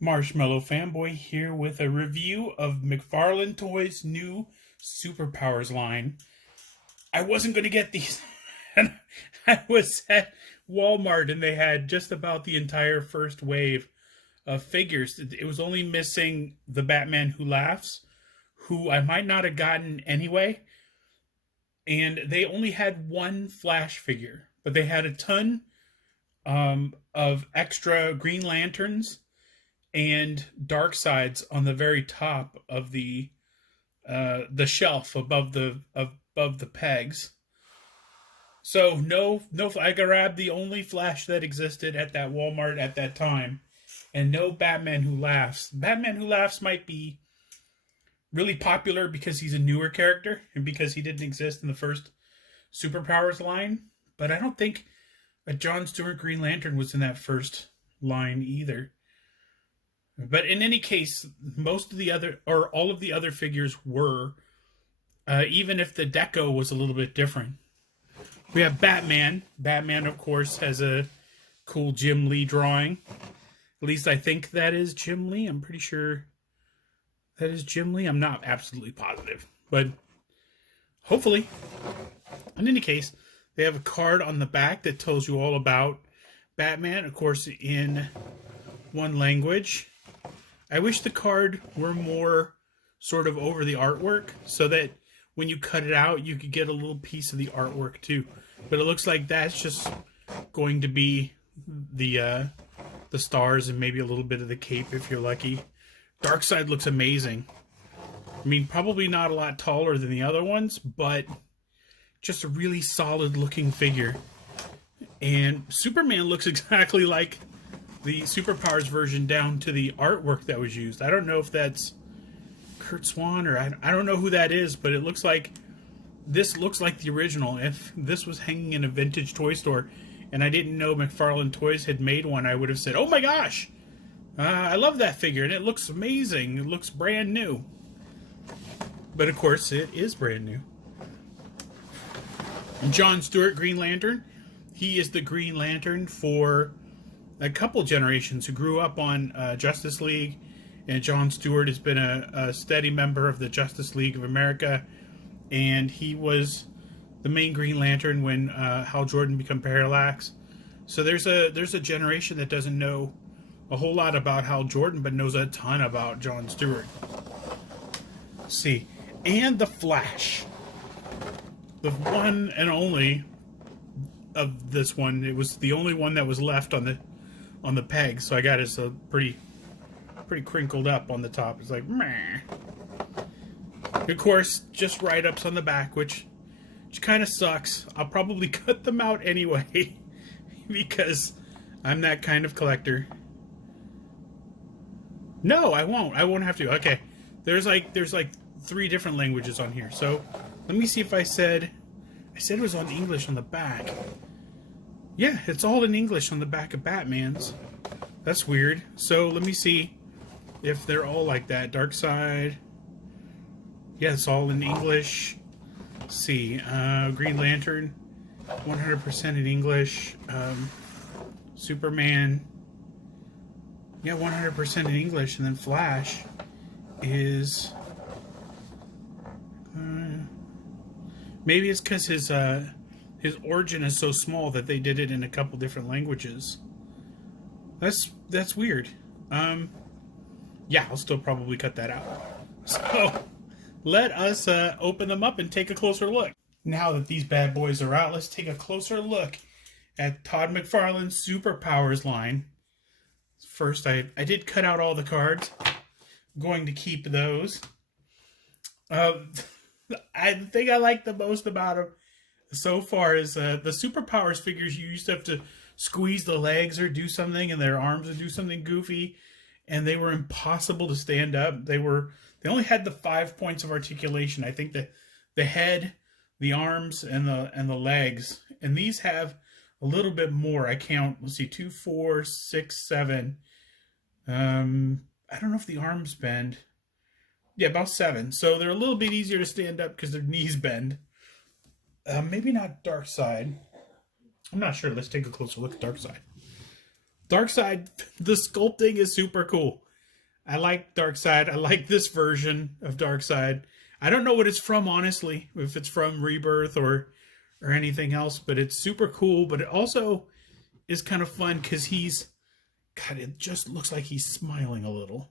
Marshmallow Fanboy here with a review of McFarlane Toys' new Superpowers line. I wasn't going to get these. And I was at Walmart and they had just about the entire first wave of figures. It was only missing the Batman Who Laughs, who I might not have gotten anyway. And they only had one Flash figure, but they had a ton of extra Green Lanterns and Darkseids on the very top of the shelf above the pegs. So no, I grabbed the only Flash that existed at that Walmart at that time, and no Batman Who Laughs. Batman Who Laughs might be really popular because he's a newer character and because he didn't exist in the first Superpowers line, but I don't think a John Stewart Green Lantern was in that first line either. But in any case, most of the other, or all of the other figures were, even if the deco was a little bit different. We have Batman. Batman, of course, has a cool Jim Lee drawing. At least I think that is Jim Lee. I'm pretty sure that is Jim Lee. I'm not absolutely positive, but hopefully. In any case, they have a card on the back that tells you all about Batman, of course, in one language. I wish the card were more sort of over the artwork so that when you cut it out, you could get a little piece of the artwork too. But it looks like that's just going to be the stars and maybe a little bit of the cape if you're lucky. Darkseid looks amazing. I mean, probably not a lot taller than the other ones, but just a really solid looking figure. And Superman looks exactly like the Superpowers version down to the artwork that was used. I don't know if that's Kurt Swan or I don't know who that is, but it looks like this looks like the original. If this was hanging in a vintage toy store and I didn't know McFarlane Toys had made one, I would have said, oh my gosh, I love that figure and it looks amazing. It looks brand new. But of course it is brand new. John Stewart Green Lantern. He is the Green Lantern for a couple generations who grew up on Justice League, and John Stewart has been a steady member of the Justice League of America, and he was the main Green Lantern when Hal Jordan became Parallax. So there's a generation that doesn't know a whole lot about Hal Jordan, but knows a ton about John Stewart. Let's see, and the Flash, the one and only of this one. It was the only one that was left on the peg, so I got it so pretty crinkled up on the top. It's like meh. Of course, just write-ups on the back, which kind of sucks. I'll probably cut them out anyway because I'm that kind of collector. No, I won't. I won't have to. Okay, there's like 3 different languages on here. So let me see if I said it was on English on the back. Yeah, it's all in English on the back of Batman's. That's weird. So let me see if they're all like that. Darkseid. Yeah, it's all in English. Let's see. Green Lantern. 100% in English. Superman. Yeah, 100% in English. And then Flash is... maybe it's because his origin is so small that they did it in a couple different languages. That's weird. Yeah, I'll still probably cut that out. So let us open them up and take a closer look. Now that these bad boys are out, let's take a closer look at Todd McFarlane's Superpowers line. First, I did cut out all the cards. I'm going to keep those. I think I like the most about them so far is the Superpowers figures. You used to have to squeeze the legs or do something, and their arms would do something goofy, and they were impossible to stand up. They only had the 5 points of articulation. I think the head, the arms, and the legs, and these have a little bit more. I count. Let's see, 2, 4, 6, 7. I don't know if the arms bend. Yeah, about 7. So they're a little bit easier to stand up because their knees bend. Maybe not Darkseid. I'm not sure. Let's take a closer look at Darkseid. Darkseid, the sculpting is super cool. I like Darkseid. I like this version of Darkseid. I don't know what it's from, honestly, if it's from Rebirth or anything else, but it's super cool. But it also is kind of fun because he's, God, it just looks like he's smiling a little,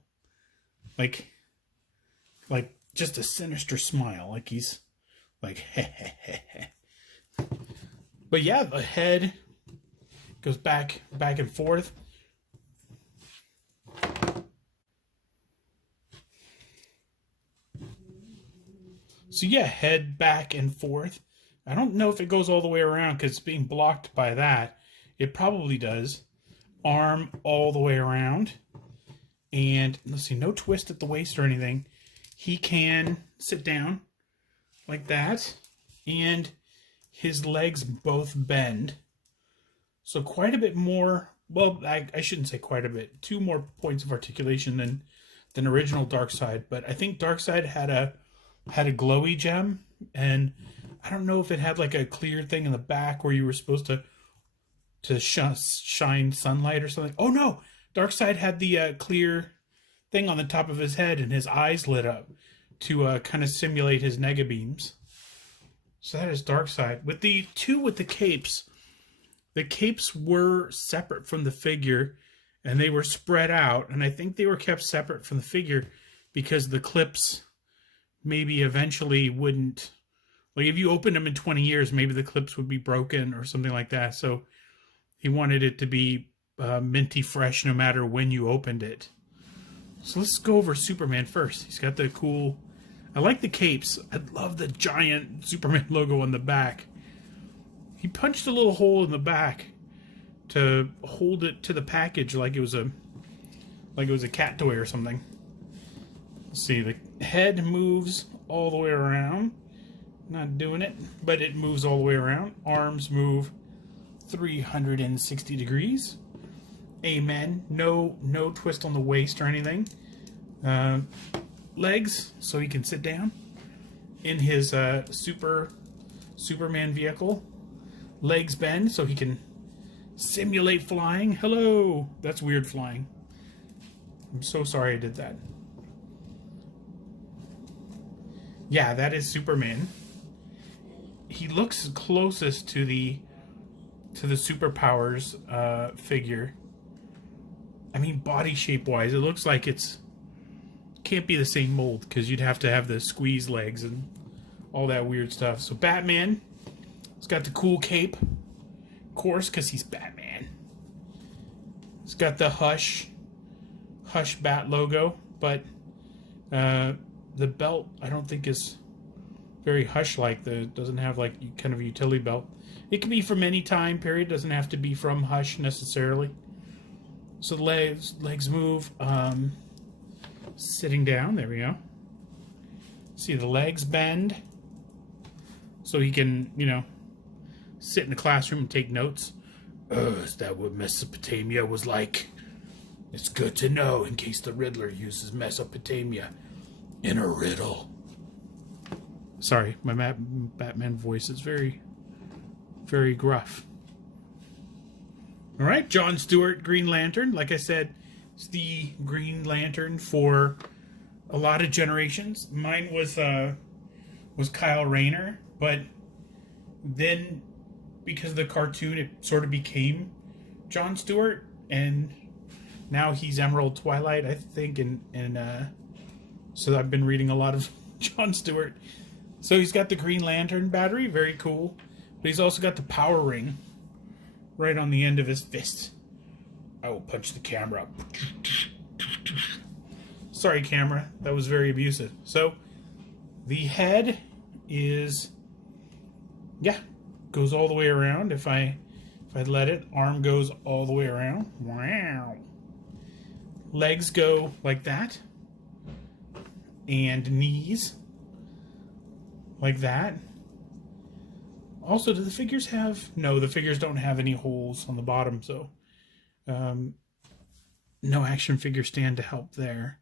like just a sinister smile, like he's like But yeah, the head goes back and forth. So yeah, head back and forth. I don't know if it goes all the way around because it's being blocked by that. It probably does. Arm all the way around. And let's see, no twist at the waist or anything. He can sit down like that. And his legs both bend. So quite a bit more, well, I shouldn't say quite a bit. 2 more points of articulation than original Darkseid. But I think Darkseid had a glowy gem, and I don't know if it had like a clear thing in the back where you were supposed to shine sunlight or something. Oh no, Darkseid had the clear thing on the top of his head, and his eyes lit up to kind of simulate his nega beams. So that is Darkseid. With the capes, the capes were separate from the figure, and they were spread out, and I think they were kept separate from the figure because the clips maybe eventually wouldn't, like if you opened them in 20 years, maybe the clips would be broken or something like that. So he wanted it to be minty fresh no matter when you opened it. So let's go over Superman first. He's got the cool, I like the capes. I love the giant Superman logo on the back. He punched a little hole in the back to hold it to the package like it was a cat toy or something. Let's see, the head moves all the way around. Not doing it, but it moves all the way around. Arms move 360 degrees. Amen. No twist on the waist or anything. Legs, so he can sit down in his Superman vehicle. Legs bend, so he can simulate flying. Hello! That's weird flying. I'm so sorry I did that. Yeah, that is Superman. He looks closest to the superpowers figure. I mean, body shape wise, it looks like can't be the same mold because you'd have to have the squeeze legs and all that weird stuff. So Batman, he's got the cool cape, of course, because he's Batman. He's got the Hush Bat logo, but the belt I don't think is very Hush-like. Doesn't have like kind of a utility belt. It can be from any time period. Doesn't have to be from Hush necessarily. So the legs move. Sitting down. There we go. See, the legs bend, so he can, sit in the classroom and take notes. Is that what Mesopotamia was like? It's good to know in case the Riddler uses Mesopotamia in a riddle. Sorry, my Batman voice is very, very gruff. All right, John Stewart, Green Lantern. Like I said, it's the Green Lantern for a lot of generations. Mine was Kyle Rayner, but then because of the cartoon, it sort of became John Stewart, and now he's Emerald Twilight, I think, and so I've been reading a lot of John Stewart. So he's got the Green Lantern battery, very cool, but he's also got the power ring right on the end of his fist. I will punch the camera. Sorry, camera. That was very abusive. So, the head is, goes all the way around. If I let it, arm goes all the way around. Wow. Legs go like that. And knees like that. Also, do the figures have... No, the figures don't have any holes on the bottom, so... no action figure stand to help there.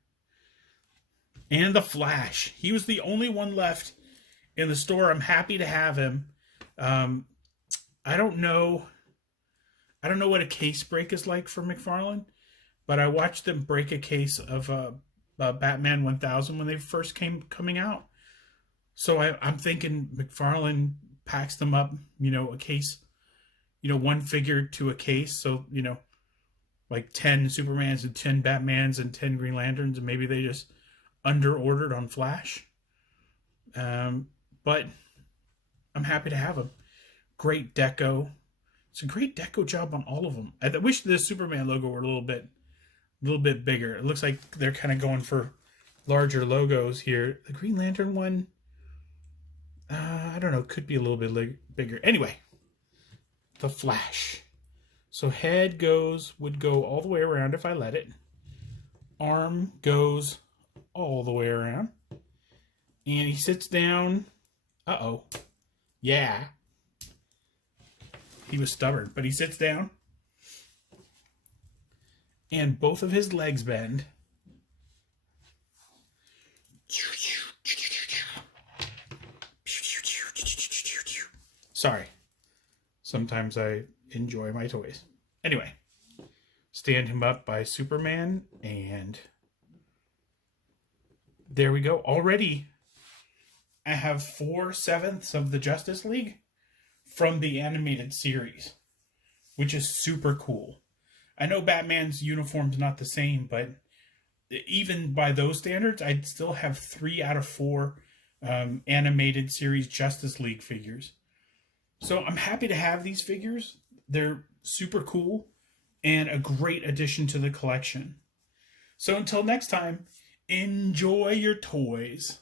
And the Flash. He was the only one left in the store. I'm happy to have him. I don't know what a case break is like for McFarlane, but I watched them break a case of Batman 1000 when they first coming out. So I'm thinking McFarlane packs them up, a case, one figure to a case. So, like 10 Supermans and 10 Batmans and 10 Green Lanterns, and maybe they just under ordered on Flash. But I'm happy to have them. Great deco. It's a great deco job on all of them. I wish the Superman logo were a little bit bigger. It looks like they're kind of going for larger logos here. The Green Lantern one, I don't know, could be a little bit bigger. Anyway, the Flash. So head would go all the way around if I let it. Arm goes all the way around. And he sits down. Uh-oh. Yeah. He was stubborn, but he sits down. And both of his legs bend. Sorry. Sometimes I enjoy my toys. Anyway, stand him up by Superman, and there we go. Already, I have 4/7 of the Justice League from the animated series, which is super cool. I know Batman's uniform's not the same, but even by those standards, I'd still have 3 out of 4 animated series Justice League figures. So I'm happy to have these figures. They're super cool and a great addition to the collection. So until next time, enjoy your toys.